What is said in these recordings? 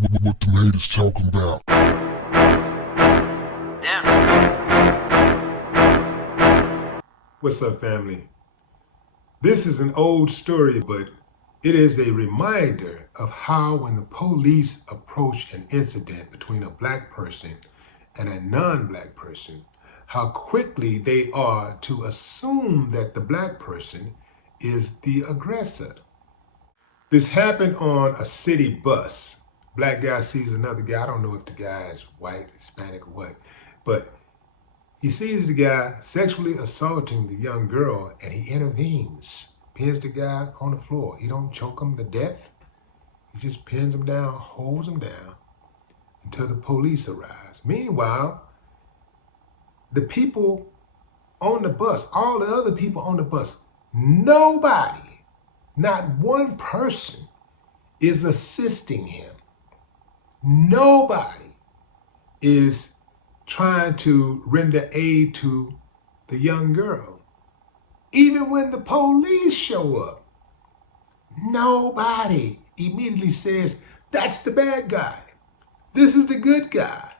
What them haters talking about? What's up, family? This is an old story, but it is a reminder of how when the police approach an incident between a black person and a non-black person, how quickly they are to assume that the black person is the aggressor. This happened on a city bus. Black guy sees another guy. I don't know if the guy is white, Hispanic, or what, but he sees the guy sexually assaulting the young girl, and he intervenes, pins the guy on the floor. He don't choke him to death. He just pins him down, holds him down until the police arrives. Meanwhile, the people on the bus, all the other people on the bus, nobody, not one person is assisting him. Nobody is trying to render aid to the young girl. Even when the police show up, nobody immediately says, that's the bad guy. This is the good guy.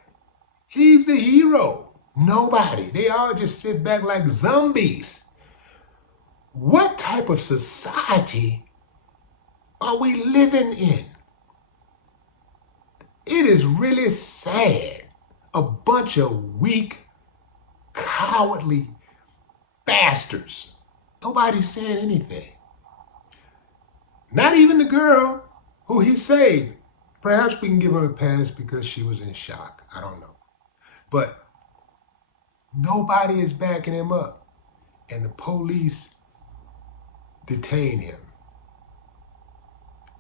He's the hero. Nobody. They all just sit back like zombies. What type of society are we living in? It is really sad. A bunch of weak, cowardly bastards. Nobody's saying anything. Not even the girl who he saved. Perhaps we can give her a pass because she was in shock. I don't know. But nobody is backing him up. And the police detain him.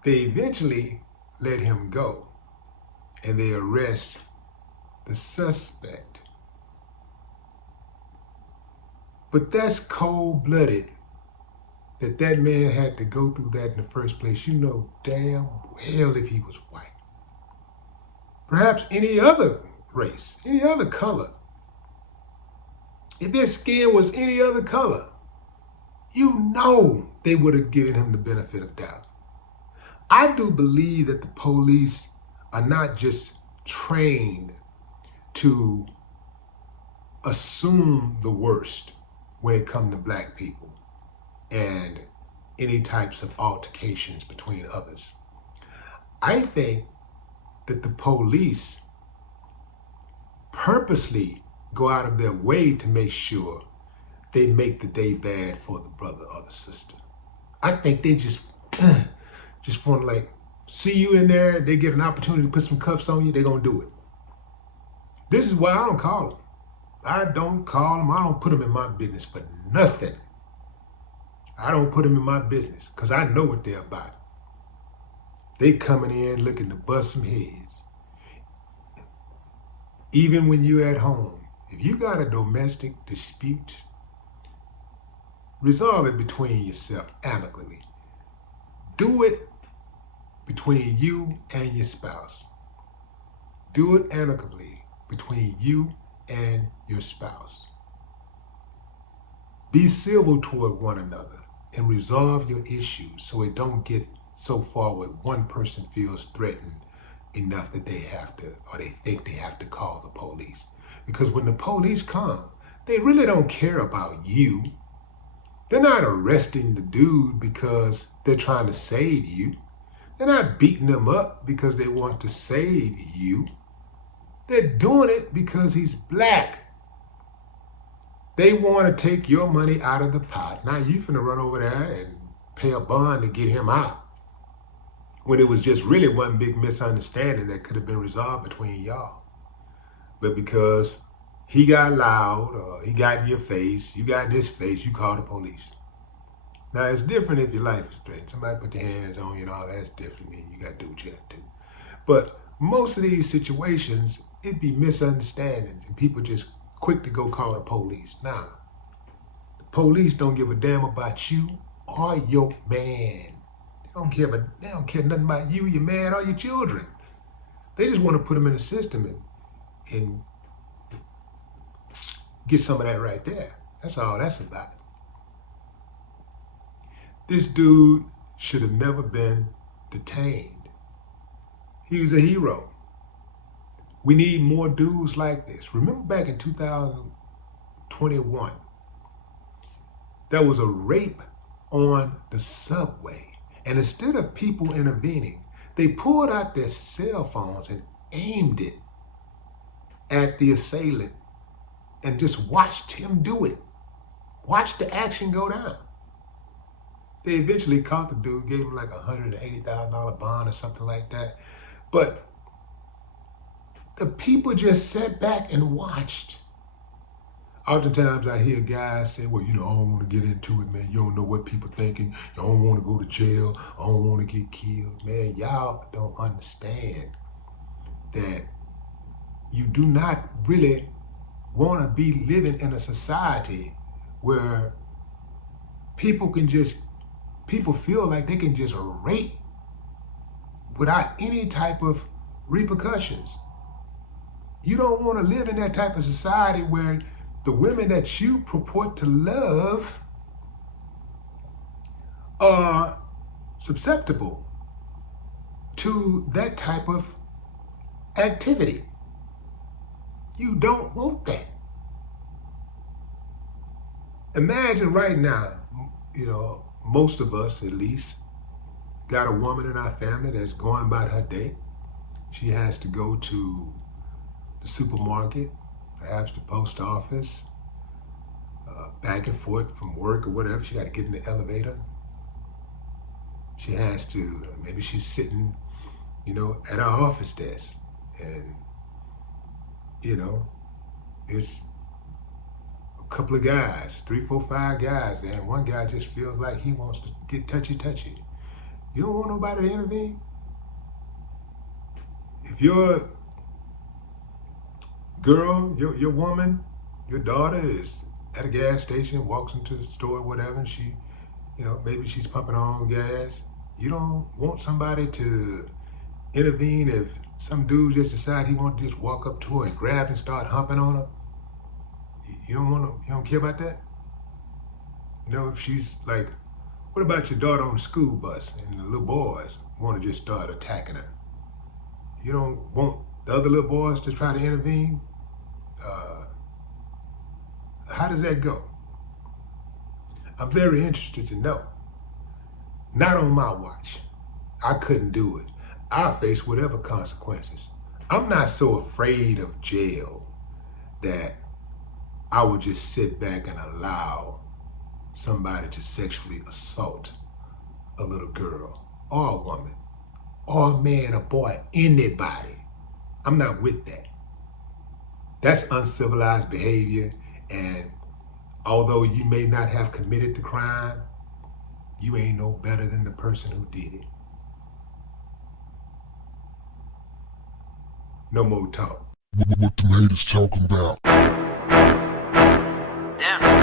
They eventually let him go. And they arrest the suspect. But that's cold-blooded that man had to go through that in the first place. You know damn well if he was white. Perhaps any other race, any other color. If their skin was any other color, you know they would have given him the benefit of doubt. I do believe that the police are not just trained to assume the worst when it comes to black people and any types of altercations between others. I think that the police purposely go out of their way to make sure they make the day bad for the brother or the sister. I think they just want to like see you in there, they get an opportunity to put some cuffs on you, they're gonna do it. This is why I don't call them. I don't call them, I don't put them in my business for nothing. I don't put them in my business because I know what they're about. They coming in looking to bust some heads. Even when you're at home, if you got a domestic dispute, resolve it between yourself amicably. Do it between you and your spouse. Do it amicably between you and your spouse. Be civil toward one another and resolve your issues so it don't get so far where one person feels threatened enough that they have to, or they think they have to call the police. Because when the police come, they really don't care about you. They're not arresting the dude because they're trying to save you. They're not beating him up because they want to save you. They're doing it because he's black. They want to take your money out of the pot. Now you finna run over there and pay a bond to get him out. When it was just really one big misunderstanding that could have been resolved between y'all. But because he got loud or he got in your face, you got in his face, you call the police. Now, it's different if your life is threatened. Somebody put their hands on you and all that's different, man. You got to do what you got to do. But most of these situations, it'd be misunderstandings and people just quick to go call the police. Nah, the police don't give a damn about you or your man. They don't care nothing about you, your man, or your children. They just want to put them in the system and get some of that right there. That's all that's about. This dude should have never been detained. He was a hero. We need more dudes like this. Remember back in 2021, there was a rape on the subway. And instead of people intervening, they pulled out their cell phones and aimed it at the assailant and just watched him do it. Watched the action go down. They eventually caught the dude, gave him like $180,000 bond or something like that. But the people just sat back and watched. Oftentimes I hear guys say, well, I don't want to get into it, man. You don't know what people thinking. You don't want to go to jail. I don't want to get killed. Man, y'all don't understand that you do not really want to be living in a society where people feel like they can just rape without any type of repercussions. You don't want to live in that type of society where the women that you purport to love are susceptible to that type of activity. You don't want that. Imagine right now, most of us at least got a woman in our family that's going about her day. She has to go to the supermarket, perhaps the post office, back and forth from work or whatever. She got to get in the elevator. She has to, maybe she's sitting, at her office desk. And, it's a couple of guys, 3, 4, 5 guys, and one guy just feels like he wants to get touchy. You don't want nobody to intervene? If your girl, your woman, your daughter is at a gas station, walks into the store, whatever, and she, maybe she's pumping her own gas. You don't want somebody to intervene if some dude just decide he wants to just walk up to her and grab and start humping on her. You don't care about that? If she's like, what about your daughter on the school bus and the little boys want to just start attacking her? You don't want the other little boys to try to intervene? How does that go? I'm very interested to know. Not on my watch. I couldn't do it. I'll face whatever consequences. I'm not so afraid of jail that I would just sit back and allow somebody to sexually assault a little girl or a woman or a man, a boy, anybody. I'm not with that. That's uncivilized behavior, and although you may not have committed the crime, you ain't no better than the person who did it. No more talk. What the haters talking about? Yeah.